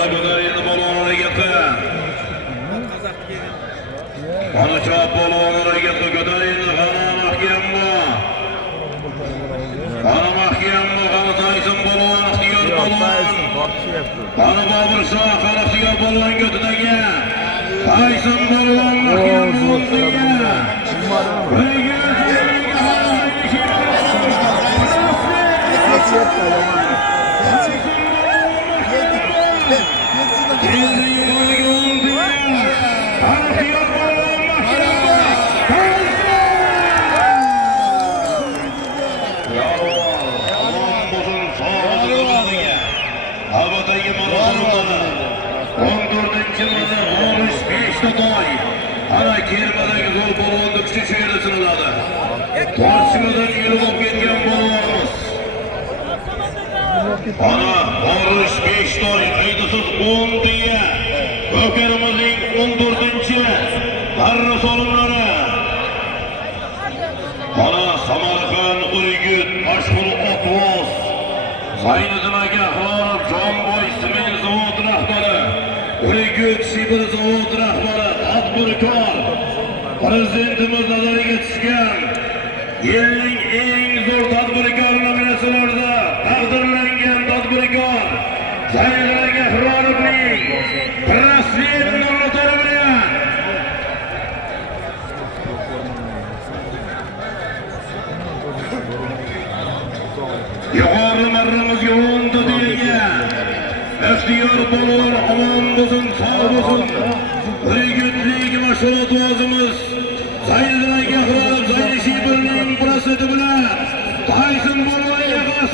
Ana götürüldü balon hareketi. Ana çap balon hareketi götürüldü. Ana mahkem bu. Ana mahkem bu. Ana Tyson balon ihtiyar balon. Ana Babur Şah ana ihtiyar balon götürdü. Tyson balon mahkem bu. Havadagi marafonda 14-yilda 15 to'y. Ana kermadagi zo'r balonni kuchi shu yerda sinaladi. Toshchimadan yurib ketgan balonimiz. Ana 15 to'y, aydasiz 10 deya. Ko'karimizning 14-chi darra solimlari. Ana Samarqand Urgut mashhur Otvoz. Sayniddin aka Xorov Jonboy sement zavod rahbari, Urgut Sibir zavod rahbari, tadbirkor. Prezidentimiz nazariga tushgan yilning eng zo'r tadbirkor nominatsiyalarida taqdirlangan tadbirkor Sayniddin aka Xorovning Prasvet nomlari bilan yuqori marramizga 10 deyilgan ihtiyor balon omon bo'lsin, sog' bo'lsin. Urgutlik mashhur Otvozimiz Sayniddin aka Xorov Zaynishibirning prasveti bilan Tyson balon